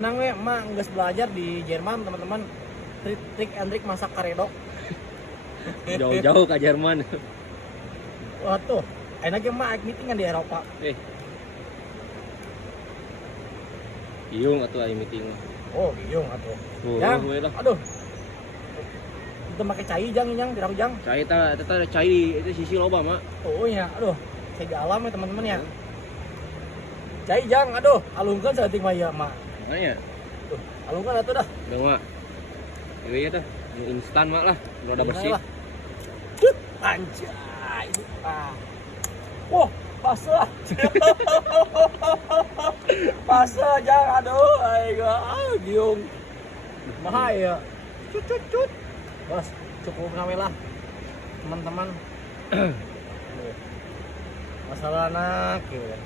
Nang we emak nggak belajar di Jerman teman-teman, trik and trik masak karedok. Jauh-jauh ke Jerman. Wah tuh, enaknya emak meetingan di Eropa. Iung atuh aya meeting. Oh, biung atuh. Tuh, Jang, we lah. aduh. Kita pakai cai jang, dirang jang. Cai eta cai itu sisi loba, Mak. Oh ya, aduh. Saya di alam ya teman-teman ya. Cai jang, aduh, alungkan saeutik mah ya, Mak. Makanya, Tuh, alungkan atuh dah. udah Mak. Ieu teh, yang instan Mak lah, udah bersih. Anjay. Ah. Wah, basah. Basah jang, aduh, aiga, giung. Bahaya. Cut. Bos, cukup nawe lah. Teman-teman. Masalah anak ya.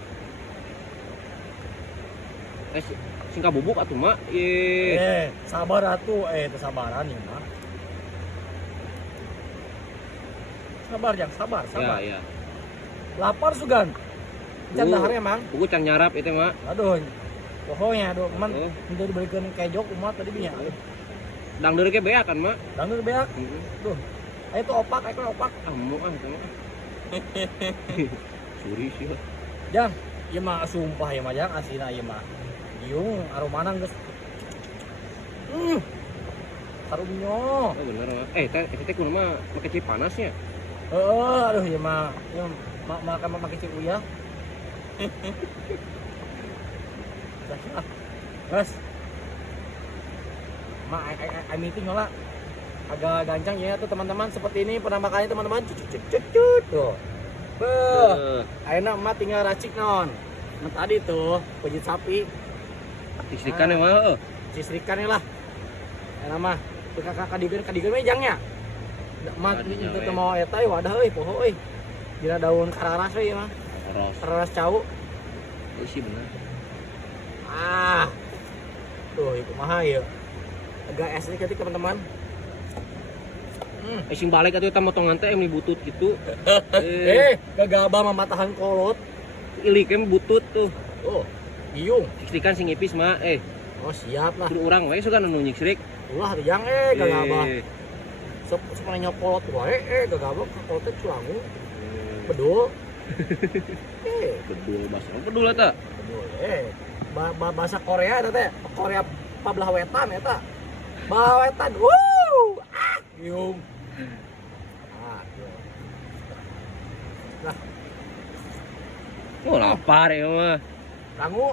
Sing kabubuk atuh Mak. Ih. Sabar atuh, sabaran nih mah. Sabar jang, sabar. Ya. Lapar sugan. Can dahar emang. Buku can nyarap itu Mak. Aduh. Pokoknya aduh, man, Oh. udah diberikan kejok umat tadi punya. Dang deure ge bea kan Mak. Dangdut beak. Tuh. Ayo tuh opak. Amu itu Mak. Suri sih. Jang, ieu mah sumpah ya mah jang asina ieu mah. Giung aromana geus. Harumnya. Oh bener Mak. Teh kudu mah make cai panasnya. Aduh ieu mah. Ieu makan make cik uyah. Guys. I meeting lah. Agak gancang ya tuh teman-teman, seperti ini penampakannya teman-teman. Cut tuh. Ayeuna emak tinggal racik non. Nah, tadi tuh pijit sapi. Istrikan ya mah. Cisrikan lah. Ayeuna mah teu kadigeun we jangnya. Emak teu mau eta wadah euy poho euy. Dina daun kararas we mah. Kararas cau. Isi bener. Tuh itu mah ya. Agak asli ketik teman-teman. Sing balik atuh eta motongan teh yang butut gitu. Gagabah mamatahan kolot. Ilik em butut tuh. Oh, giung. Istrikan sing ipis mah. Oh, siap lah. Kudu urang we suka nu nyisrik. Ulah tuh yang gagabah. Sok nanya kolot wae gagabah kolotnya culangu. Bedul. Bedul bahasa. Bedul eta. Bedul. Bahasa Korea eta teh. Korea pabelah wetan eta. Baha wetan. Giung. Oh lapar ya mah. Rangu